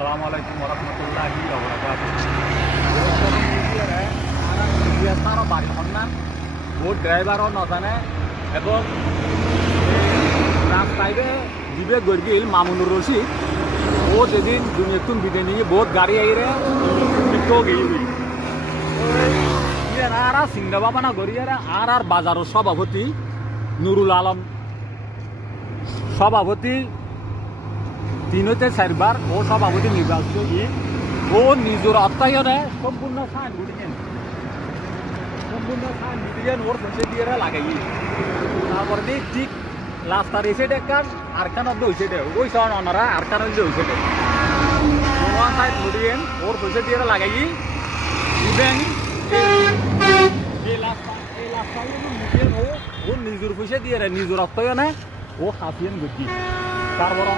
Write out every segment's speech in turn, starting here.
Assalamualaikum warahmatullahi wabarakatuh. তারা বাড়ি হন না, ও ড্রাইভারও নজানে এবং রাস্তায় দিবে গর্গিল মামুনুর রশিদ ও যেদিন দুনিয়াতুন বিদে নিয়ে বহুত গাড়ি আইরে গিয়ে আর সিংহা বাবানা গড়িয়ারা আর বাজারের সভাপতি নুরুল আলম সভাপতি 3 হইতে 4 বার ও সভাপতি নির্বাচিত ও নিজের অর্থায়নে সম্পূর্ণ সাইন বুঝেন ওর পয়সা দিয়ে লাগাই তারপরে ঠিক রাস্তার এসে দেখান আর কান হয়েছে ওই সন ওনারা আর কান হয়েছে সাইড বুঝিয়েন ওর পয়সা দিয়ে লাগাই ইভেন ও নিজের পয়সা দিয়ে নিজের অর্থায়নে ও হাফিয়েন গতি তারপরে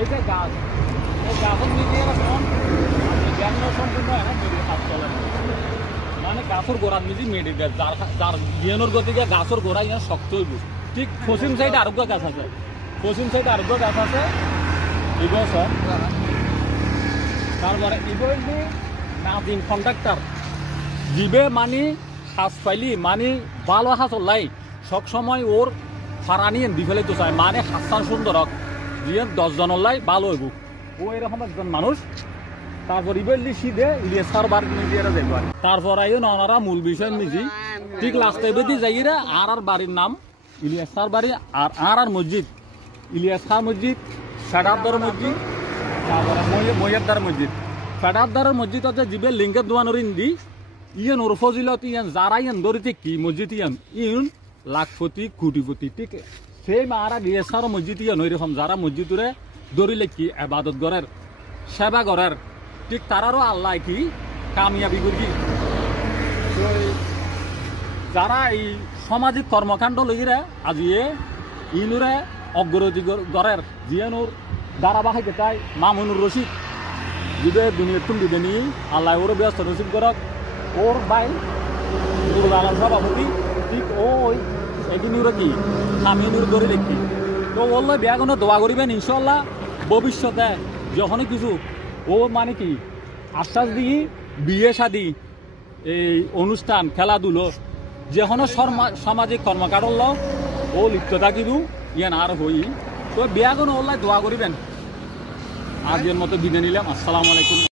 এই যে গাছ এই গাছের নিচে সম্পূর্ণ কাজ চলে মানে গাছের গোড়ার নিচে মেডি গাছ যার বিয়ানোর গতিকে গাছের গোড়া ইয়া শক্ত হইব ঠিক পশ্চিম সাইডে আরোগ্য গাছ আছে ইগসর তারপরে ইবলি নাজিম কন্ডাক্টর জিবে মানে হাস পাইলি মানে ভালো হাস লাই সব সময় ওর ফারানি দি ফেলাইতে চায় মানে হাসান সুন্দর হক দিয়ে 10 জনের লাই ভালো হইব ও এরকম একজন মানুষ তারপর ইবেলি সিধে ইলিয়াসার বার মিডিয়ারে দেখব তারপর আইও ননারা মূল বিষয় মিজি ঠিক লাস্টে বেদি যাইরা আর বাড়ির নাম ইলিয়াসার বাড়ি আর মসজিদ ইলিয়াসা মসজিদ ফেডারদার মসজিদ তারপরে মৈয়াদার মসজিদ ফেডারদারের মসজিদ আছে জিবে লিঙ্গের দোয়ানোর ইন্দি ইয়েন ওর ফজিলত ইয়ান যারা ইয়ান দরিতে কি মসজিদ ইয়ন লাখপতি কোটিপতি ঠিক সেই মারা ইলিয়াসার মসজিদ ইয়ান ওইরকম যারা মসজিদরে দরিলে কি আবাদত গড়ের সেবা গড়ের ঠিক তারারও আল্লাহ কি কামিয়াবি করি যারা এই সামাজিক কর্মকাণ্ড লইরে আজিয়ে ইনুরে অগ্রগতি গড়ের জিয়ানুর ধারাবাহিক তাই মামুনুর রশিদ যদি দুনিয়াতুন দিবে নি আল্লাহ ওর ব্যস্ত রশিদ গড়ক ওর ভাই নুরুল আলম সভাপতি ঠিক ওই এদিনুরে কি কামিনুর করে দেখি তো বললো বিয়া কোনো দোয়া করিবেন ইনশাল্লাহ ভবিষ্যতে যখনই কিছু ও মানে কি আশ্বাস দিই বিয়ে শাদী এই অনুষ্ঠান খেলাধুলো যে কোনো সামাজিক কর্মকাণ্ড ও লিপ্ত থাকিব ইয়ান আর হই তো বিয়া কোনো ওল্লাই দোয়া করিবেন আজকের মতো বিদায় নিলাম। আসসালামু আলাইকুম।